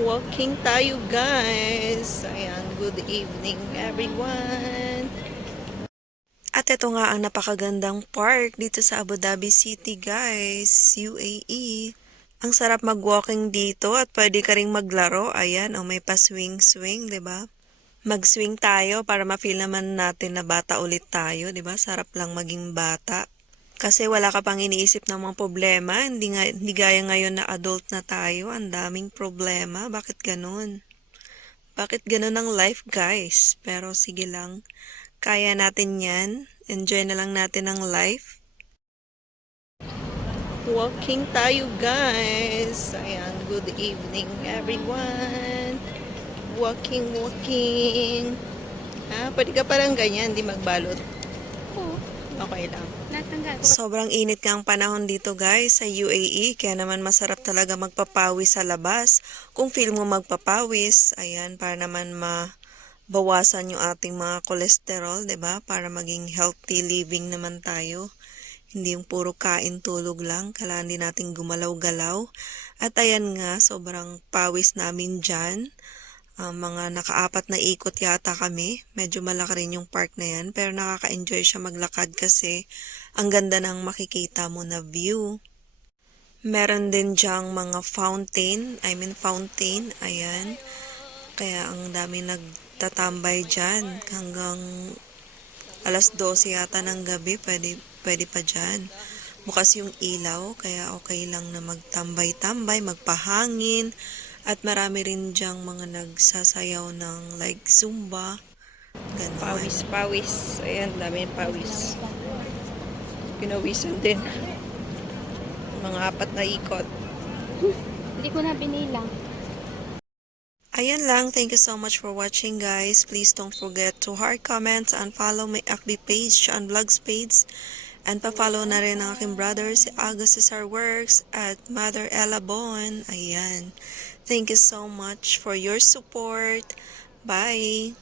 Walking tayo guys. Ayan, good evening everyone. At ito nga ang napakagandang park dito sa Abu Dhabi City guys, UAE. Ang sarap mag-walking dito at pwede ka ring maglaro. Ayan, may pa-swing-swing, 'di ba? Mag-swing tayo para ma-feel naman natin na bata ulit tayo, 'di ba? Sarap lang maging bata. Kasi wala ka pang iniisip ng mga problema, hindi gaya ngayon na adult na tayo, ang daming problema. Bakit ganun? Bakit ganun ang life, guys? Pero sige lang, kaya natin yan. Enjoy na lang natin ang life. Walking tayo, guys. Ayan, good evening, everyone. Walking. Pwede ka parang ganyan, di magbalot. Oo, Okay lang. natanggal. Sobrang init nga ang panahon dito guys sa UAE, kaya naman masarap talaga magpapawis sa labas. Kung feel mo magpapawis, ayan, para naman mabawasan yung ating mga kolesterol, 'di ba? Para maging healthy living naman tayo. Hindi yung puro kain tulog lang, kailangan din nating gumalaw-galaw. At ayan nga, sobrang pawis namin dyan. Mga nakaapat na ikot yata kami. Medyo malaki rin yung park na yan. Pero nakaka-enjoy siya maglakad kasi ang ganda ng makikita mo na view. Meron din dyang mga fountain. Ayan. Kaya ang dami nagtatambay dyan. Hanggang alas 12 yata ng gabi. Pwede pa dyan. Bukas yung ilaw. Kaya okay lang na magtambay-tambay, magpahangin. At marami rin dyang mga nagsasayaw ng like Zumba. Ganon. Pawis. Ayan, dami pawis. Pinawisan din. Mga 4 na ikot. Hindi ko na binilang. Ayan lang. Thank you so much for watching guys. Please don't forget to heart, comments, and follow my FB page and vlogs page. And pa-follow na rin ang aking brother si Aga Cesar Works at Mother Ella Bon. Ayan. Thank you so much for your support. Bye!